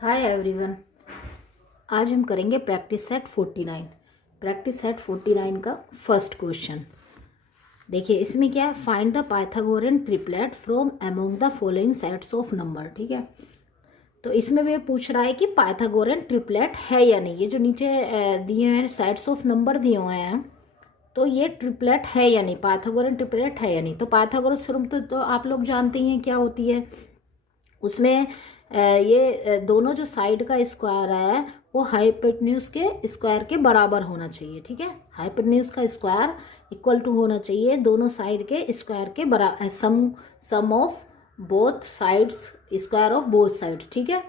Hi everyone. आज हम करेंगे प्रैक्टिस सेट 49। प्रैक्टिस सेट 49 का फर्स्ट क्वेश्चन देखिए। इसमें क्या है, find the Pythagorean triplet from among the following sets of number. ठीक है, तो इसमें भी पूछ रहा है कि पाइथागोरन ट्रिपलेट है या नहीं। ये जो नीचे दिए हैं सेट्स ऑफ नंबर दिए हुए हैं, तो ये ट्रिपलेट है या नहीं, पाइथागोरन ट्रिपलेट है या नहीं। तो पाइथागोरस थ्योरम तो आप लोग जानते ही हैं क्या होती है। उसमें ये दोनों जो साइड का स्क्वायर है वो हाइपोटेन्यूज के स्क्वायर के बराबर होना चाहिए। ठीक है, हाइपोटेन्यूज का स्क्वायर इक्वल टू होना चाहिए दोनों साइड के स्क्वायर के बराबर, sum of both sides, square of both sides. ठीक है,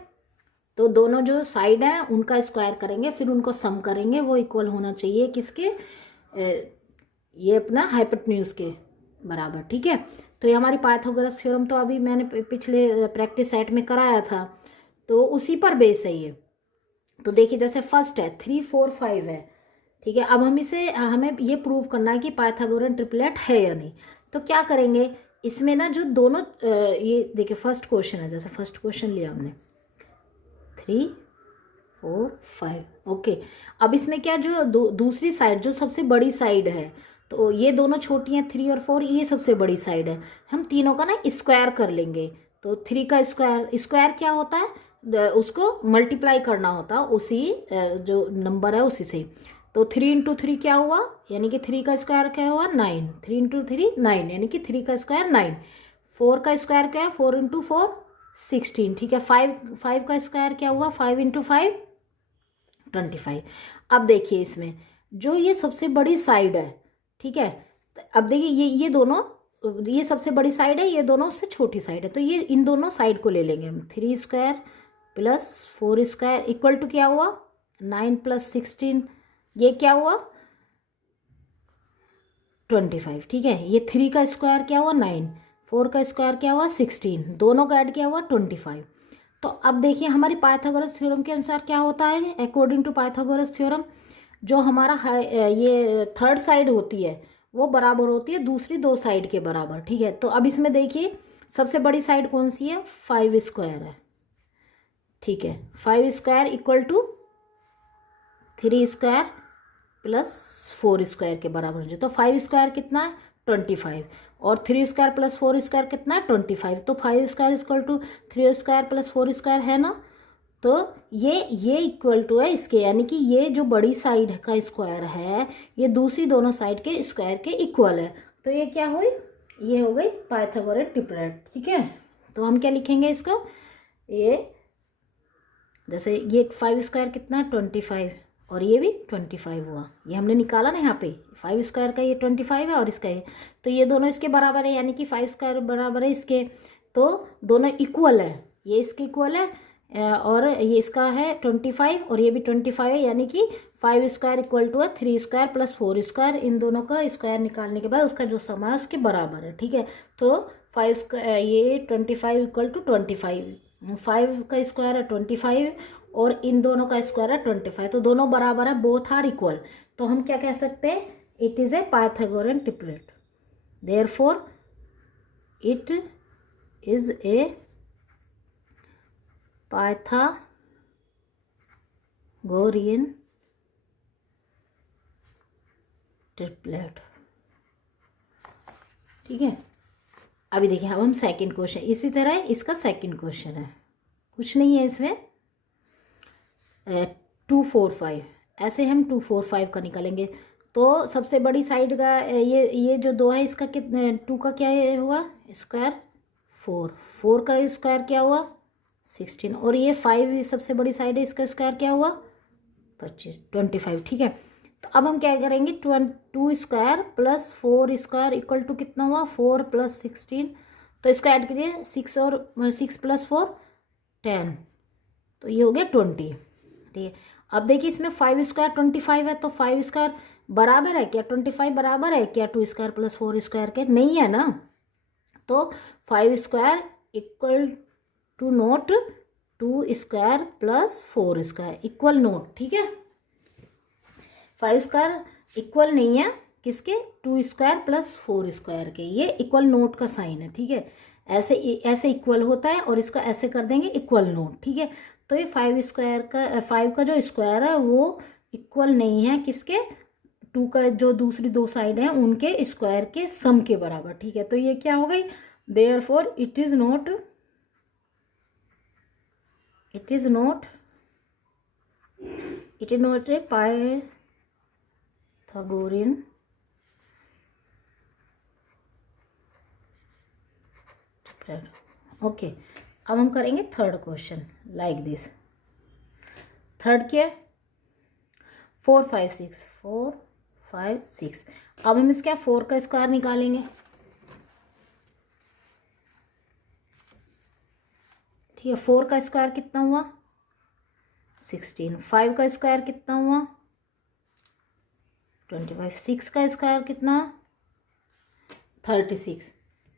तो दोनों जो साइड हैं उनका स्क्वायर करेंगे, फिर उनको सम करेंगे, वो इक्वल होना चाहिए किसके, ये अपना हाइपोटेन्यूज के बराबर। ठीक है, तो ये हमारी पाइथागोरस थ्योरम तो अभी मैंने पिछले प्रैक्टिस सेट में कराया था, तो उसी पर बेस है ये। तो देखिए जैसे फर्स्ट है 3 4 5 है। ठीक है, अब हमें ये प्रूव करना है कि पाइथागोरन ट्रिपलेट है या नहीं। तो क्या करेंगे, इसमें ना जो दोनों ये देखिए फर्स्ट क्वेश्चन है, जैसे फर्स्ट क्वेश्चन लिया हमने 3 4 5। ओके, अब इसमें क्या जो दूसरी साइड जो सबसे बड़ी साइड है, तो ये दोनों छोटी हैं 3 और 4, ये सबसे बड़ी साइड है। हम तीनों का ना स्क्वायर कर लेंगे। तो 3 का स्क्वायर, स्क्वायर क्या होता है, उसको मल्टीप्लाई करना होता है उसी जो नंबर है उसी से। तो 3 इंटू 3 क्या हुआ, यानी कि 3 का स्क्वायर क्या हुआ 9। 3 इंटू 3 9, यानी कि 3 का स्क्वायर 9। 4 का स्क्वायर क्या है, 4 इंटू 4 16। ठीक है, 5 का स्क्वायर क्या हुआ, 5 इंटू 5 25। अब देखिए इसमें जो ये सबसे बड़ी साइड है, ठीक है, अब देखिए ये दोनों, ये सबसे बड़ी साइड है, ये दोनों से छोटी साइड है, तो ये इन दोनों साइड को ले लेंगे हम। 3 square plus 4 square equal to क्या हुआ 9 प्लस 16, ये क्या हुआ 25। ठीक है, ये 3 का स्क्वायर क्या हुआ 9, 4 का स्क्वायर क्या हुआ 16, दोनों का ऐड क्या हुआ 25। तो अब देखिए हमारी पाइथागोरस थ्योरम के अनुसार क्या होता है, अकॉर्डिंग टू पाइथागोरस थ्योरम जो हमारा ये थर्ड साइड होती है वो बराबर होती है दूसरी दो साइड के बराबर। ठीक है, तो अब इसमें देखिए सबसे बड़ी साइड कौन सी है, 5 स्क्वायर है। ठीक है, 5 square equal to 3 square plus 4 square के बराबर हो। तो 5 स्क्वायर कितना है 25, और 3 स्क्वायर प्लस 4 स्क्वायर कितना है 25। तो 5 square equal to 3 square plus 4 square है ना। तो ये इक्वल टू है इसके, यानी कि ये जो बड़ी साइड का स्क्वायर है ये दूसरी दोनों साइड के स्क्वायर के इक्वल है। तो ये क्या हुई, ये हो गई पाइथागोरन ट्रिपलेट। ठीक है, तो हम क्या लिखेंगे इसको, ये जैसे ये 5 स्क्वायर कितना है 25, और ये भी 25 हुआ, ये हमने निकाला ना यहाँ पे 5 स्क्वायर का ये 25 है और इसका ये, तो ये दोनों इसके बराबर है, यानी कि 5 स्क्वायर बराबर है इसके, तो दोनों इक्वल है, ये इसके इक्वल है और ये इसका है 25 और ये भी 25 है, यानी कि 5 स्क्वायर इक्वल टू है 3 स्क्वायर प्लस 4 स्क्वायर, इन दोनों का स्क्वायर निकालने के बाद उसका जो सम है उसके बराबर है। ठीक है, तो 5 स्क्वायर ये 25 इक्वल टू 25, 5 का स्क्वायर है 25 और इन दोनों का स्क्वायर है 25, तो दोनों बराबर है, बोथ आर इक्वल। तो हम क्या कह सकते हैं, it is a Pythagorean triplet, therefore it is a Pythagorean triplet. ठीक है, अभी देखिए अब हम सेकंड क्वेश्चन, इसी तरह इसका सेकंड क्वेश्चन है, कुछ नहीं है इसमें 2 4 5, ऐसे हम 2 4 5 का निकालेंगे। तो सबसे बड़ी साइड का ये जो दो है इसका कितने, 2 का क्या हुआ स्क्वायर 4, 4 का स्क्वायर क्या हुआ 16, और ये 5 सबसे बड़ी साइड है, इसका स्क्वायर क्या हुआ 25। ठीक है, तो अब हम क्या करेंगे 2 square plus 4 square equal to कितना हुआ 4 प्लस 16, तो इसको ऐड करिए 6 और 6 प्लस 4 10, तो ये हो गया 20। ठीक है, अब देखिए इसमें 5 स्क्वायर 25 है, तो 5 स्क्वायर बराबर है क्या 25 बराबर है क्या 2 स्क्वायर प्लस 4 स्क्वायर के, नहीं है ना। तो 5 square equal to not 2 square plus 4 square equal not. ठीक है, 5 स्क्वायर इक्वल नहीं है किसके, 2 स्क्वायर प्लस 4 स्क्वायर के, ये इक्वल नोट का साइन है। ठीक है, ऐसे ऐसे इक्वल होता है और इसको ऐसे कर देंगे इक्वल नोट, ठीक है। तो ये 5 का जो स्क्वायर है वो इक्वल नहीं है किसके, 2 का जो दूसरी दो साइड हैं उनके स्क्वायर के सम के बराबर, ठीक है। तो ये क्या हो गई, therefore it is not a Pythagorean triplet. Okay, अब हम करेंगे third question like this. Third क्या है, 4 5 6। अब हम इसका 4 का स्क्वायर निकालेंगे, ठीक है। 4 का स्क्वायर कितना हुआ 16, 5 का स्क्वायर कितना हुआ 25, 6 का स्क्वायर कितना 36,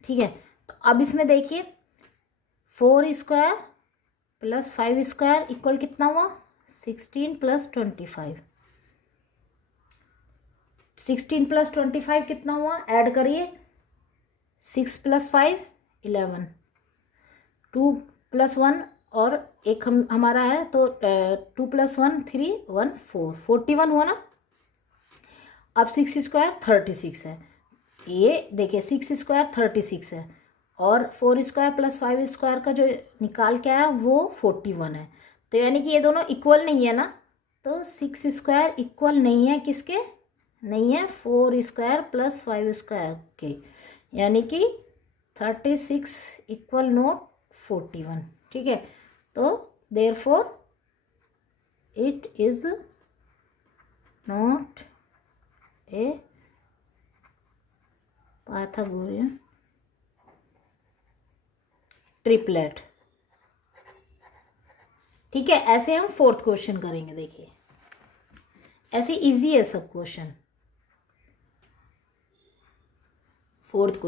ठीक है। तो अब इसमें देखिए 4 स्क्वायर प्लस 5 स्क्वायर इक्वल कितना हुआ 16 प्लस 25, 16 प्लस 25 कितना हुआ, ऐड करिए, 6 प्लस 5 11, 2 प्लस 1 और एक हमारा है तो 2 प्लस 1 3 1 4, 41 हुआ ना। अब 6 स्क्वायर 36 है, ये देखिए 6 स्क्वायर 36 है और 4 स्क्वायर प्लस 5 स्क्वायर का जो निकाल के आया वो 41 है। तो यानी कि ये दोनों इक्वल नहीं है ना, तो 6 स्क्वायर इक्वल नहीं है किसके, नहीं है 4 स्क्वायर प्लस 5 स्क्वायर के, यानी कि 36 इक्वल नॉट 41, ठीक है। तो therefore it is not a Pythagorean triplet, ठीक है। ऐसे हम फोर्थ क्वेश्चन करेंगे, देखिए ऐसे इजी है सब क्वेश्चन। फोर्थ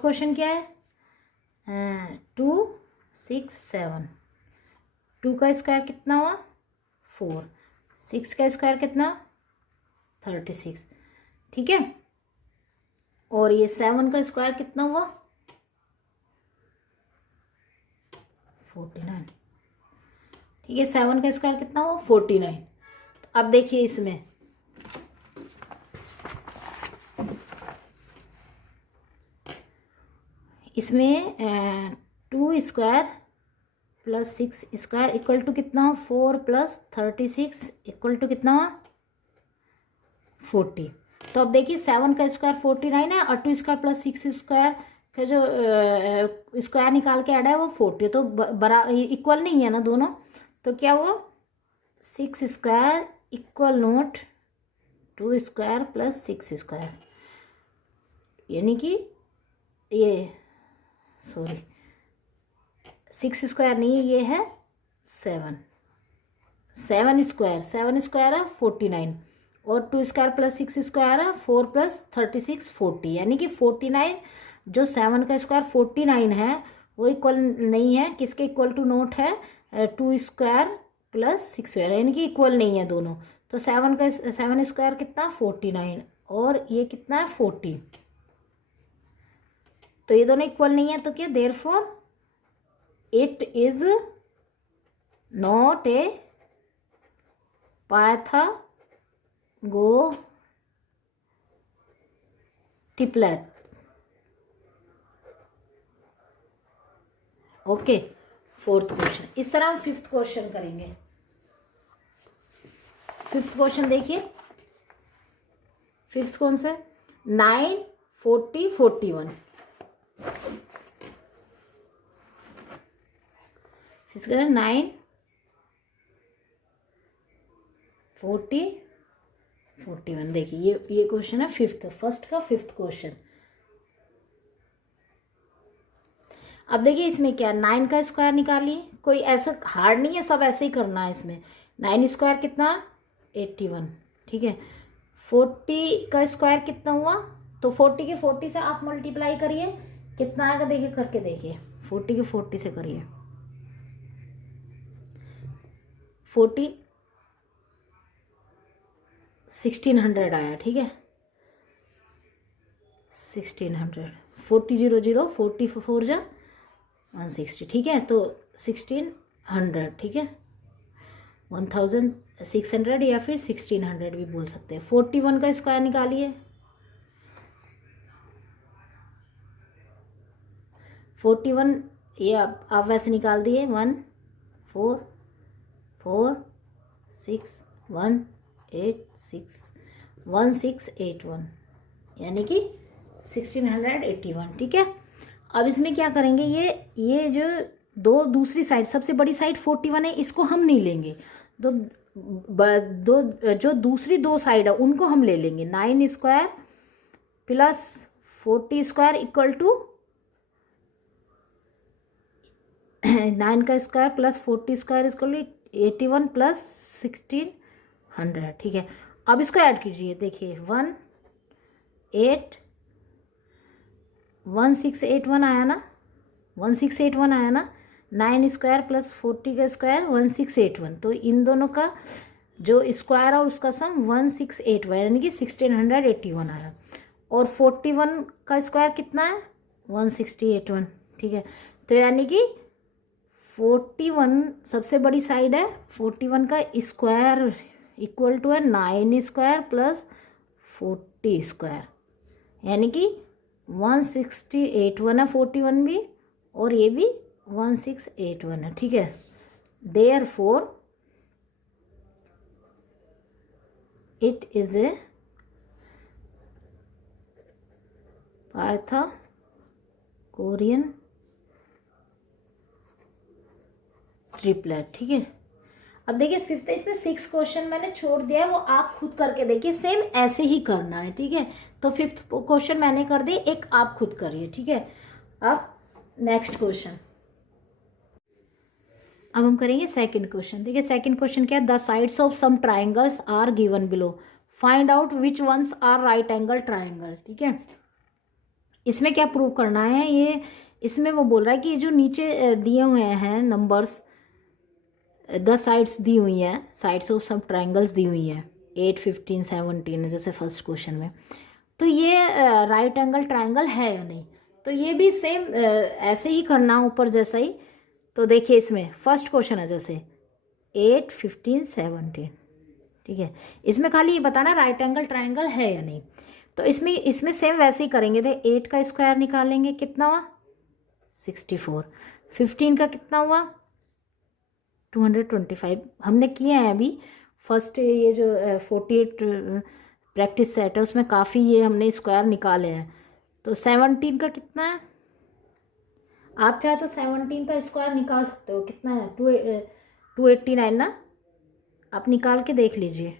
क्वेश्चन क्या है, 2 6 7, 2 का स्क्वायर कितना हुआ 4, 6 का स्क्वायर कितना 36, ठीक है। और ये 7 का स्क्वायर कितना हुआ 49, ठीक है। 7 का स्क्वायर कितना हुआ 49। अब देखिए इसमें 2 square plus 6 square equal to कितना हो 4 प्लस 36 इक्वल टू कितना हो 40। तो अब देखिए 7 का स्क्वायर 49 है और 2 स्क्वायर प्लस 6 स्क्वायर का जो स्क्वायर निकाल के ऐड है वो 40, तो इक्वल नहीं है ना दोनों। तो क्या हुआ 6 square equal not 2 square plus 6 square, यानी कि ये सॉरी 6 स्क्वायर नहीं, ये है 7 स्क्वायर है 49 और 2 स्क्वायर प्लस 6 स्क्वायर है 4 प्लस 36 40, यानी कि 49 जो 7 का स्क्वायर 49 है वो इक्वल नहीं है किसके, इक्वल टू नोट है 2 स्क्वायर प्लस 6 स्क्वायर, यानी कि इक्वल नहीं है दोनों। तो 7 स्क्वायर कितना 49 और ये कितना है 40, तो ये दोनों इक्वल नहीं है। तो क्या therefore it is not a triplet, okay. Fourth question, इस तरह हम फिफ्थ क्वेश्चन करेंगे। फिफ्थ क्वेश्चन देखिए, फिफ्थ कौन सा 9 40 41, फिफ्थ 9 40 41। देखिए ये क्वेश्चन है फर्स्ट का फिफ्थ क्वेश्चन। अब देखिए इसमें क्या 9 का स्क्वायर निकालिए, कोई ऐसा हार्ड नहीं है, सब ऐसे ही करना है। इसमें 9 स्क्वायर कितना 81, ठीक है। 40 का स्क्वायर कितना हुआ, तो 40 के 40 से आप मल्टीप्लाई करिए कितना आएगा, देखिए करके देखिए 40 के 40 से करिए 1600 आया, ठीक है। 1600, 40 0 0, 44 जा 160, ठीक है। तो 1600, ठीक है, 1600 या फिर 1600 भी बोल सकते हैं। 41 का स्क्वायर निकालिए। 41 ये आप वैसे निकाल दिए, 1 4 4 6 1 8 6 1681, यानी कि 1681, ठीक है। अब इसमें क्या करेंगे, ये जो दूसरी साइड, सबसे बड़ी साइड 41 है, इसको हम नहीं लेंगे। जो दूसरी दो साइड है उनको हम ले लेंगे। 9 square plus 40 square equal to 9 का square plus 40 square equal to 81 plus 1600, ठीक है। अब इसको ऐड कीजिए, देखिए 1681 आया ना, 1681 आया ना। 9 स्क्वायर प्लस 40 का स्क्वायर 1681, तो इन दोनों का जो स्क्वायर और उसका सम 1681, यानी कि 1681 आया। और 41 का स्क्वायर कितना है, 161, ठीक है। तो यानी कि 41 सबसे बड़ी साइड है, 41 का स्क्वायर इक्वल टू है 9 स्क्वायर प्लस 40 स्क्वायर, यानी कि 1681 है 41 भी, और ये भी 1681 है, ठीक है। Therefore it is a Pythagorean triplet, ठीक है। अब देखिए फिफ्थ, इसमें 6 क्वेश्चन मैंने छोड़ दिया है, वो आप खुद करके देखिए, सेम ऐसे ही करना है, ठीक है। तो 5th क्वेश्चन मैंने कर दी, एक आप खुद करिए, ठीक है। अब नेक्स्ट क्वेश्चन, अब हम करेंगे सेकंड क्वेश्चन। देखिए सेकंड क्वेश्चन क्या है, the sides of some triangles are given below, find out which ones are right angle triangle, ठीक है। इसमें क्या प्रूव करना है, ये इसमें वो बोल रहा है कि जो नीचे दिए हुए हैं नंबर्स, 10 साइड्स दी हुई हैं, साइड्स ऑफ सम ट्राइंगल्स दी हुई हैं 8 15 17, जैसे फर्स्ट क्वेश्चन में, तो ये राइट एंगल ट्राइंगल है या नहीं। तो ये भी सेम ऐसे ही करना, ऊपर जैसा ही। तो देखिए इसमें फर्स्ट क्वेश्चन है जैसे 8 15 17, ठीक है। इसमें खाली ये बताना राइट एंगल ट्राइंगल है या नहीं। तो इसमें सेम वैसे ही करेंगे। थे 8 का स्क्वायर निकालेंगे, कितना हुआ 64। 15 का कितना हुआ 225, हमने किए हैं अभी। फर्स्ट ये जो 48 प्रैक्टिस सेट है उसमें काफ़ी ये हमने स्क्वायर निकाले हैं। तो 17 का कितना है, आप चाहे तो 17 का स्क्वायर निकाल सकते हो, कितना है 289 ना, आप निकाल के देख लीजिए,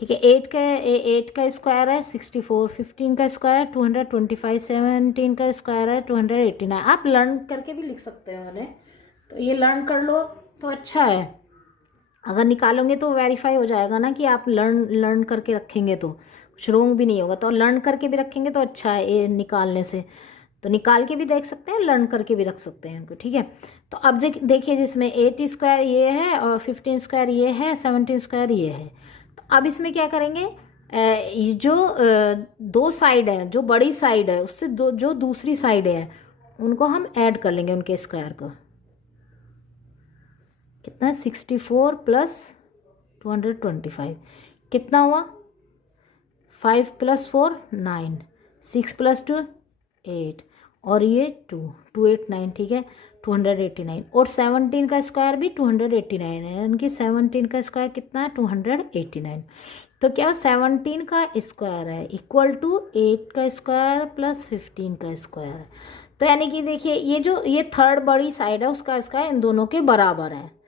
ठीक है। 8 का स्क्वायर है 64, 15 का स्क्वायर है 225, 17 का स्क्वायर है 289। आप लर्न करके भी लिख सकते हो मैंने, तो ये लर्न कर लो तो अच्छा है। अगर निकालोगे तो वेरीफाई हो जाएगा ना कि आप लर्न करके रखेंगे, तो कुछ रोंग भी नहीं होगा। तो लर्न करके भी रखेंगे तो अच्छा है ये निकालने से। तो निकाल के भी देख सकते हैं, लर्न करके भी रख सकते हैं इनको, ठीक है। तो अब देखिए जिसमें 8 स्क्वायर ये है और 15 स्क्वायर ये है, 17 स्क्वायर ये है। तो अब इसमें क्या करेंगे, ये जो दो साइड है, जो बड़ी साइड है उससे जो दूसरी साइड है उनको हम ऐड कर लेंगे, उनके स्क्वायर को। कितना 64 प्लस 225 कितना हुआ 5 प्लस 4 9, 6 प्लस 2 8, और ये 289, ठीक है 289। और 17 का स्क्वायर भी 289 है, यानी कि 17 का स्क्वायर कितना है 289। तो क्या 17 का स्क्वायर है इक्वल टू 8 का स्क्वायर प्लस 15 का स्क्वायर। तो यानी कि देखिए ये थर्ड बड़ी साइड है उसका स्क्वायर इन दोनों के बराबर है।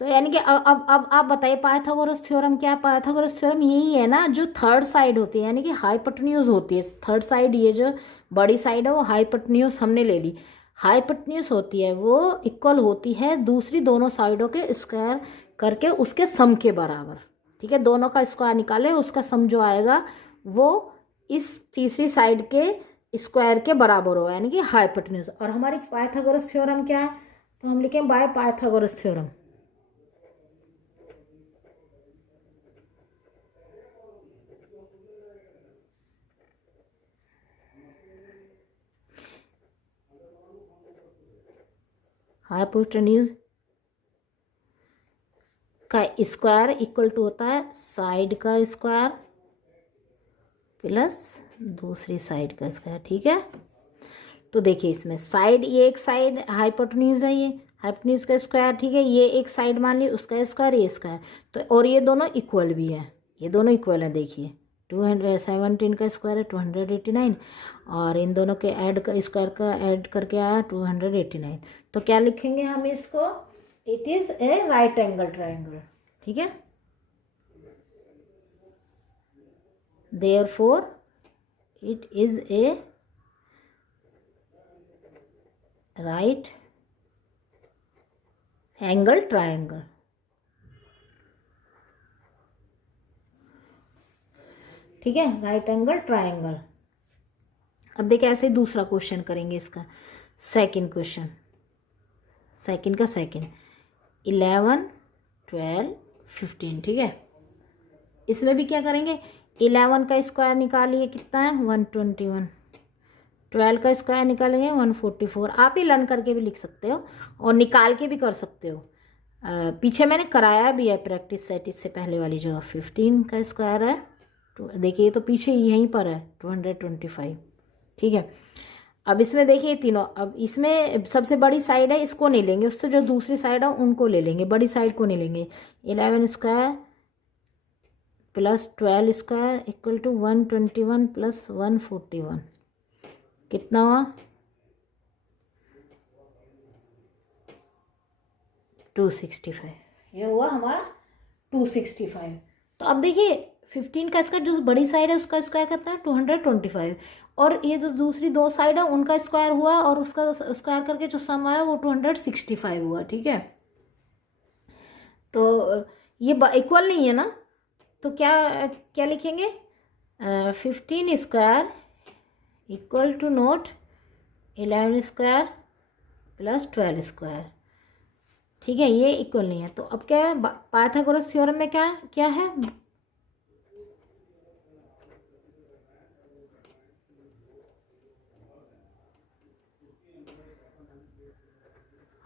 तो यानी कि अब आप बताइए पाइथागोरस थ्योरम क्या है। पाइथागोरस थ्योरम यही है ना, जो थर्ड साइड होती है यानी कि हाइपोटेन्यूज होती है। थर्ड साइड ये जो बड़ी साइड है वो हाइपोटेन्यूज हमने ले ली। हाइपोटेन्यूज होती है वो इक्वल होती है दूसरी दोनों साइडों के स्क्वायर करके उसके सम के बराबर, ठीक है। दोनों का स्क्वायर निकाले, उसका सम जो आएगा वो इस तीसरी साइड के स्क्वायर के बराबर होगा, यानी कि हाइपोटेन्यूज। और हमारी पाइथागोरस थ्योरम क्या है, तो हम लिखें बाय पाइथागोरस थ्योरम। हाइपोटेन्यूज का स्क्वायर इक्वल टू होता है साइड का स्क्वायर प्लस दूसरी साइड का स्क्वायर। ठीक है, तो देखिए इसमें साइड, ये एक साइड हाइपोटेन्यूज है, ये हाइपोटेन्यूज का स्क्वायर। ठीक है, ये एक साइड मान ली, उसका स्क्वायर, ये स्क्वायर, तो और ये दोनों इक्वल भी है, ये दोनों इक्वल है। देखिए 217 का स्क्वायर है 289, और इन दोनों के ऐड का स्क्वायर का ऐड करके आया 289। तो क्या लिखेंगे हम इसको, it is a right angle triangle. ठीक है, therefore it is a right angle triangle। ठीक है, राइट एंगल ट्राइंगल। अब देखिए ऐसे दूसरा क्वेश्चन करेंगे इसका, सेकंड क्वेश्चन, सेकंड का सेकंड, 11 12 15। ठीक है, इसमें भी क्या करेंगे, 11 का स्क्वायर निकालिए कितना है 121, 12 का स्क्वायर निकालेंगे 144। आप ही लर्न करके भी लिख सकते हो और निकाल के भी कर सकते हो, पीछे मैंने कराया भी है प्रैक्टिस सेट, इससे पहले वाली जो 15 का स्क्वायर है, तो देखिए ये तो पीछे यहीं पर है 225। ठीक है, अब इसमें देखिए तीनों, अब इसमें सबसे बड़ी साइड है, इसको नहीं लेंगे, उससे जो दूसरी साइड है उनको ले लेंगे, बड़ी साइड को नहीं लेंगे। 11 square plus 12 square equal to 121 plus 141, कितना हुआ 265। ये हुआ हमारा 265। तो अब देखिए 15 का स्क्वायर, जो बड़ी साइड है उसका स्क्वायर कितना है 225, और ये जो दूसरी दो साइड है उनका स्क्वायर हुआ और उसका स्क्वायर करके जो सम आया वो 265 हुआ। ठीक है, तो ये इक्वल नहीं है ना, तो क्या क्या लिखेंगे, 15 square equal to not 11 square plus 12 square. ठीक है, ये इक्वल नहीं है, तो अब क्या है, पाइथागोरस थ्योरम में क्या क्या है,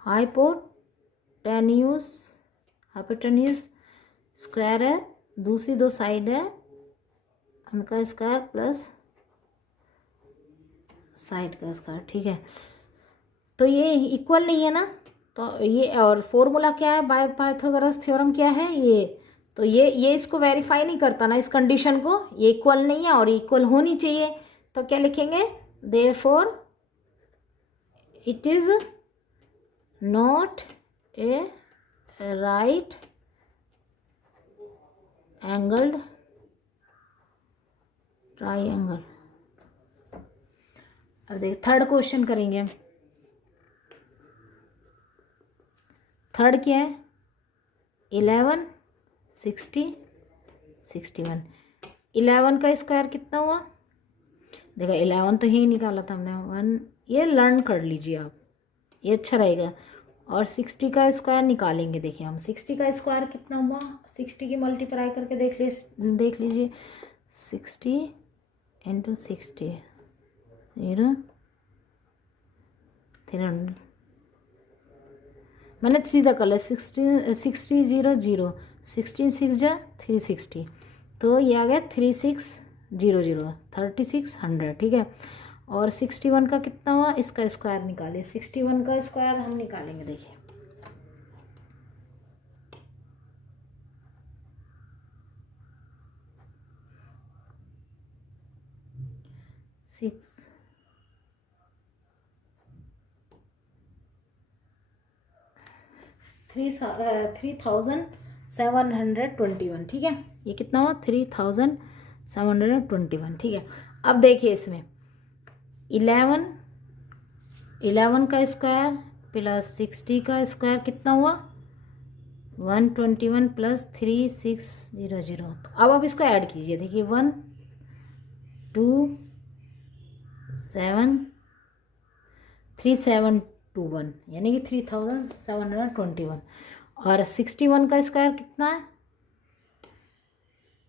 हाइपोटेन्यूज, हाइपोटेन्यूज स्क्वायर है, दूसरी दो साइड है उनका स्क्वायर प्लस साइड का स्क्वायर। ठीक है, तो ये इक्वल नहीं है ना, तो ये, और फॉर्मूला क्या है बाय पाइथागोरस थ्योरम क्या है ये, तो ये इसको वेरीफाई नहीं करता ना, इस कंडीशन को, ये इक्वल नहीं है और इक्वल होनी चाहिए। तो क्या लिखेंगे, therefore it is not a right angled triangle. अब देख थर्ड क्वेश्चन करेंगे हम। थर्ड क्या है, 11 60 61। 11 का स्क्वायर कितना हुआ, देखा 11 तो ही निकाला था हमने, 1, ये लर्न कर लीजिए आप, ये अच्छा रहेगा। और 60 का स्क्वायर निकालेंगे, देखिए हम 60 का स्क्वायर कितना हुआ, 60 की मल्टीप्लाई करके देख लीजिए 60 इंटू 60 0 300, मैंने सीधा कर लिया 60 60 0 0, 16 6 जा 360, तो ये आ गया 3600 3600। ठीक है, और 61 का कितना हुआ, इसका स्क्वायर निकालिए, 61 का स्क्वायर हम निकालेंगे, देखिए 3721। ठीक है, ये कितना हुआ 3721। ठीक है, अब देखिए इसमें 11 का स्क्वायर प्लस 60 का स्क्वायर कितना हुआ 121 प्लस 3600। तो अब आप इसको ऐड कीजिए, देखिए 1 2 7 3721, यानी कि 3721, और 61 का स्क्वायर कितना है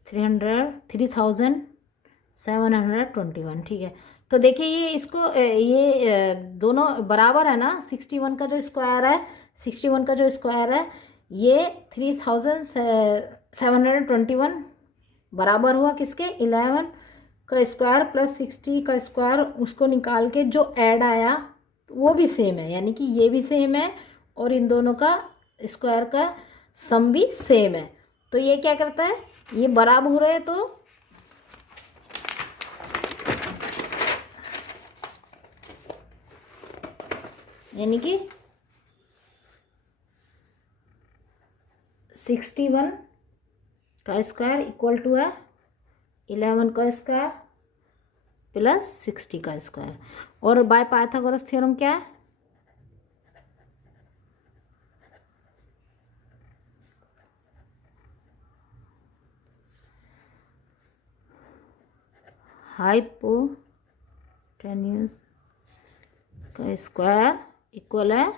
3721। ठीक है, तो देखिए ये इसको ये दोनों बराबर है ना, 61 का जो स्क्वायर है, 61 का जो स्क्वायर है ये 3721 बराबर हुआ किसके, 11 का स्क्वायर प्लस 60 का स्क्वायर, उसको निकाल के जो ऐड आया वो भी सेम है, यानी कि ये भी सेम है और इन दोनों का स्क्वायर का सम भी सेम है। तो ये क्या करता है, ये बराबर हो रहे हैं तो यानी कि 61 का स्क्वायर इक्वल टू है 11 का स्क्वायर प्लस 60 का स्क्वायर। और बाय पाइथागोरस थ्योरम क्या है, हाइपोटेन्यूज का स्क्वायर इक्वल है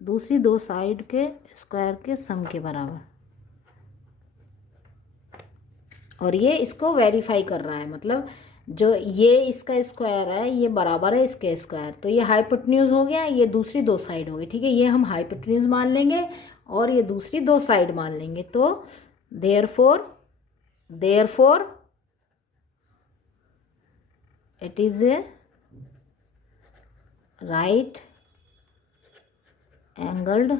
दूसरी दो साइड के स्क्वायर के सम के बराबर। और ये इसको वेरीफाई कर रहा है, मतलब जो ये इसका स्क्वायर है ये बराबर है इसके स्क्वायर, तो ये हाइपोटेन्यूज हो गया, ये दूसरी दो साइड हो गई, ठीक है। ये हम हाइपोटेन्यूज मान लेंगे और ये दूसरी दो साइड मान लेंगे। तो therefore it is a right angled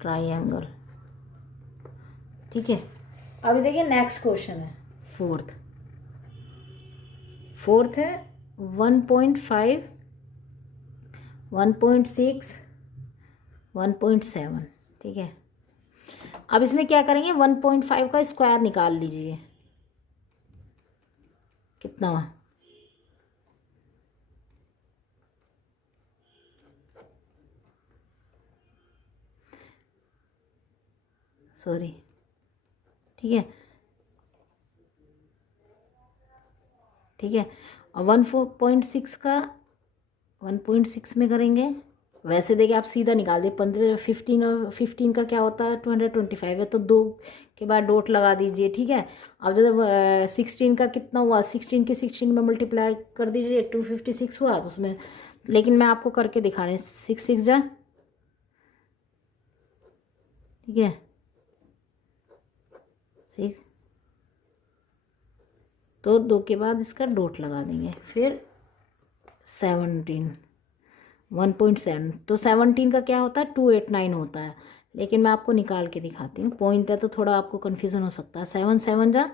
triangle, ठीक है। अभी देखिए नेक्स्ट क्वेश्चन है फोर्थ है 1.5 1.6 1.7, ठीक है। अब इसमें क्या करेंगे, 1.5 का स्क्वायर निकाल लीजिए, कितना हुआ, सॉरी, ठीक है, ठीक है। और 1.6 का 1.6 में करेंगे, वैसे देखिए आप सीधा निकाल दिए, 15 और 15 का क्या होता है 225 है, तो 2 के बाद डॉट लगा दीजिए, ठीक है। अब जब 16 का कितना हुआ, 16 के 16 में मल्टीप्लाई कर दीजिए, 256 हुआ तो उसमें, लेकिन मैं आपको करके दिखा रहे हैं, 6 6 जा, ठीक है, 6, तो 2 के बाद इसका डॉट लगा देंगे, फिर 17 1.7, तो 17 का क्या होता है 289 होता है, लेकिन मैं आपको निकाल के दिखाती हूँ, पॉइंट है तो थोड़ा आपको कन्फ्यूज़न हो सकता है। 7 7 जा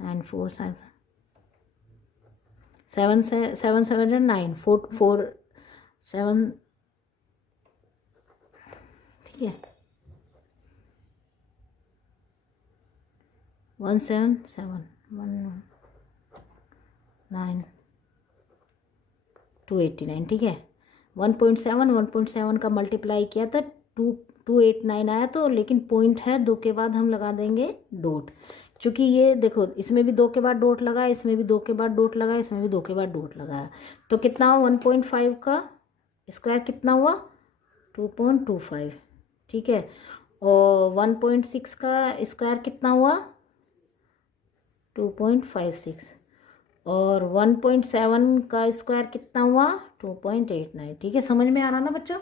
9 4 7 7 7 7 जा 9 4 4 7, ठीक है, 1 7 7 1 9 289, ठीक है। 1.7 का मल्टीप्लाई किया था 289 आया, तो लेकिन पॉइंट है 2 के बाद हम लगा देंगे डॉट, क्योंकि ये देखो इसमें भी 2 के बाद डॉट लगा, इसमें भी 2 के बाद डॉट लगा, इसमें भी 2 के बाद डॉट लगाया, तो कितना हुआ 1.5 का स्क्वायर कितना हुआ 2.25, ठीक है। और 1.6 का स्क्वायर कितना हुआ 2.56, और 1.7 का स्क्वायर कितना हुआ 2.89, ठीक है। समझ में आ रहा ना बच्चों।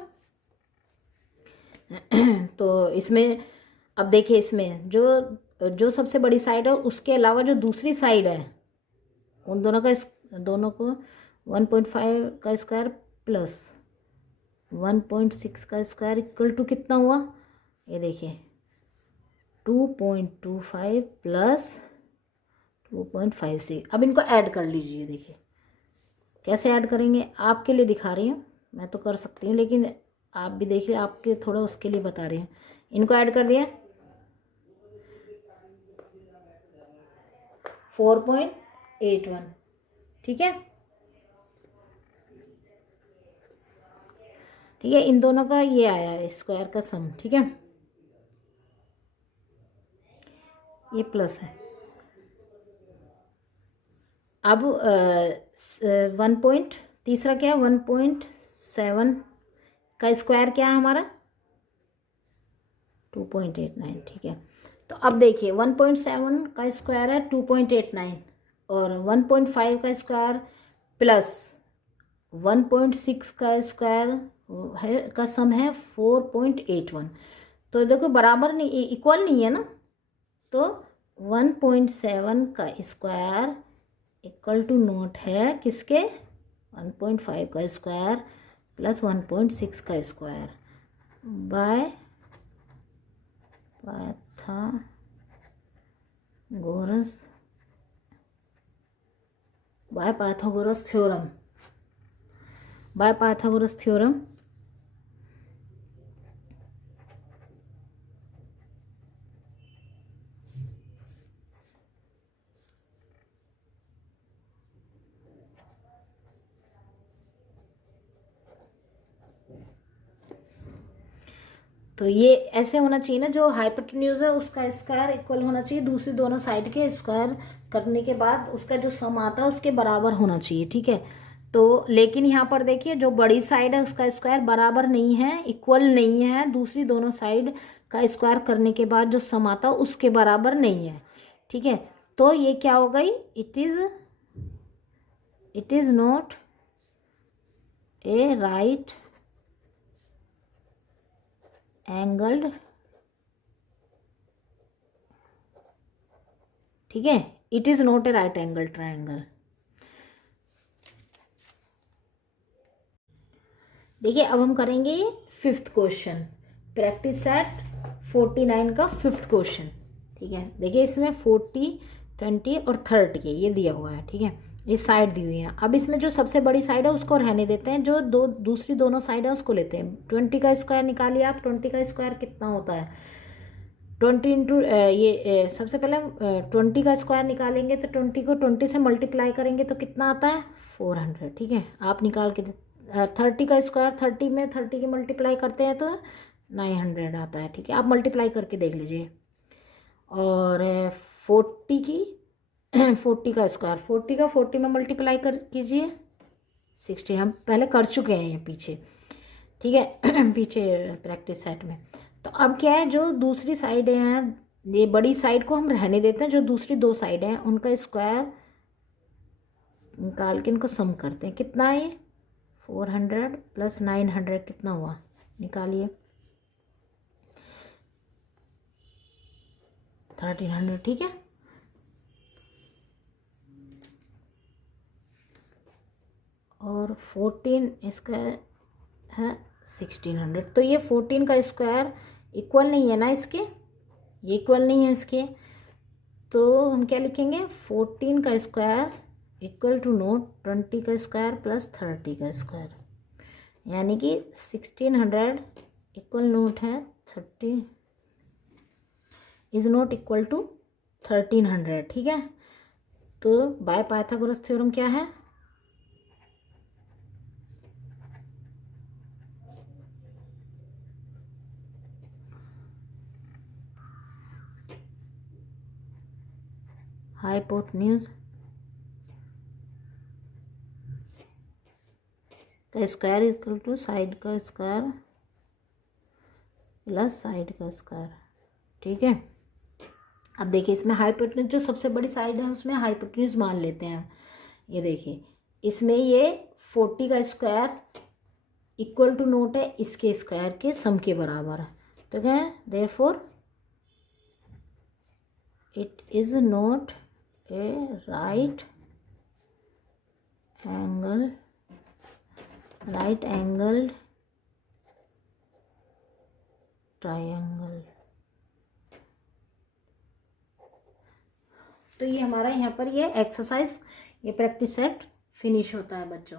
तो इसमें अब देखिए, इसमें जो सबसे बड़ी साइड है उसके अलावा जो दूसरी साइड है उन दोनों को 1.5 का स्क्वायर प्लस 1.6 का स्क्वायर इक्वल टू कितना हुआ, ये देखिए 2.25 प्लस 2.56। अब इनको ऐड कर लीजिए, देखिए कैसे ऐड करेंगे, आपके लिए दिखा रही हूँ, मैं तो कर सकती हूँ लेकिन आप भी देख लिए, आपके थोड़ा उसके लिए बता रही हूँ। इनको ऐड कर दिया 4.81, ठीक है, ठीक है। इन दोनों का ये आया है स्क्वायर का सम, ठीक है, ये प्लस है। अब तीसरा क्या है 1.7 का स्क्वायर क्या है हमारा 2.89, ठीक है। तो अब देखिए 1.7 का स्क्वायर है 2.89 और 1.5 का स्क्वायर प्लस 1.6 का स्क्वायर है का सम है 4.81। तो देखो बराबर नहीं, इक्वल नहीं है ना, तो 1.7 का स्क्वायर इक्वल टू नोट है किसके, 1.5 का स्क्वायर प्लस 1.6 का स्क्वायर बाय पाइथागोरस थ्योरम। तो ये ऐसे होना चाहिए ना, जो हाइपोटेन्यूज है उसका स्क्वायर इक्वल होना चाहिए दूसरी दोनों साइड के स्क्वायर करने के बाद उसका जो सम आता है उसके बराबर होना चाहिए, ठीक है। तो लेकिन यहाँ पर देखिए जो बड़ी साइड है उसका स्क्वायर बराबर नहीं है, इक्वल नहीं है, दूसरी दोनों साइड का स्क्वायर करने के बाद जो सम आता है उसके बराबर नहीं है, ठीक है। तो ये क्या हो गई, it is not a right angled, ठीक है, it is not a right angle triangle. देखिए अब हम करेंगे फिफ्थ क्वेश्चन, प्रैक्टिस सेट 49 का फिफ्थ क्वेश्चन, ठीक है। देखिए इसमें 40, 20 और 30 ये दिया हुआ है, ठीक है, ये साइड दी हुई है। अब इसमें जो सबसे बड़ी साइड है उसको रहने देते हैं, जो दूसरी दोनों साइड है उसको लेते हैं। 20 का स्क्वायर निकालिए आप, 20 का स्क्वायर कितना होता है, 20 इंटू ये सबसे पहले 20 का स्क्वायर निकालेंगे तो 20 को 20 से मल्टीप्लाई करेंगे तो कितना आता है 400, ठीक है। आप निकाल के 30 का स्क्वायर 30 में 30 की मल्टीप्लाई करते हैं तो 900 आता है, ठीक है, आप मल्टीप्लाई करके देख लीजिए। और 40 की 40 का स्क्वायर 40 का 40 में मल्टीप्लाई कर कीजिए 60, हम पहले कर चुके हैं ये पीछे, ठीक है पीछे प्रैक्टिस सेट में। तो अब क्या है, जो दूसरी साइड है ये बड़ी साइड को हम रहने देते हैं, जो दूसरी दो साइड हैं उनका स्क्वायर निकाल के इनको सम करते हैं। कितना है ये 400 प्लस 900 कितना हुआ, निकालिए 1300, ठीक है। और 14 इसका है 1600, तो ये 14 का स्क्वायर इक्वल नहीं है ना इसके, ये इक्वल नहीं है इसके, तो हम क्या लिखेंगे 14 का स्क्वायर इक्वल टू नोट 20 का स्क्वायर प्लस 30 का स्क्वायर, यानी कि 1600 इक्वल नोट है 30 इज नॉट इक्वल टू 1300, ठीक है। तो बाय पाइथागोरस थ्योरम क्या है, हाइपोटेन्यूज का स्क्वायर इक्वल टू साइड का स्क्वायर प्लस साइड का स्क्वायर, ठीक है। अब देखिए इसमें हाइपोटेन्यूज जो सबसे बड़ी साइड है उसमें हाइपोटेन्यूज मान लेते हैं। ये देखिए इसमें ये 40 का स्क्वायर इक्वल टू नोट है इसके स्क्वायर के सम के बराबर है, तो क्या है therefore it is not a right angled triangle. तो ये हमारा यहाँ पर ये एक्सरसाइज ये प्रैक्टिस सेट फिनिश होता है बच्चों।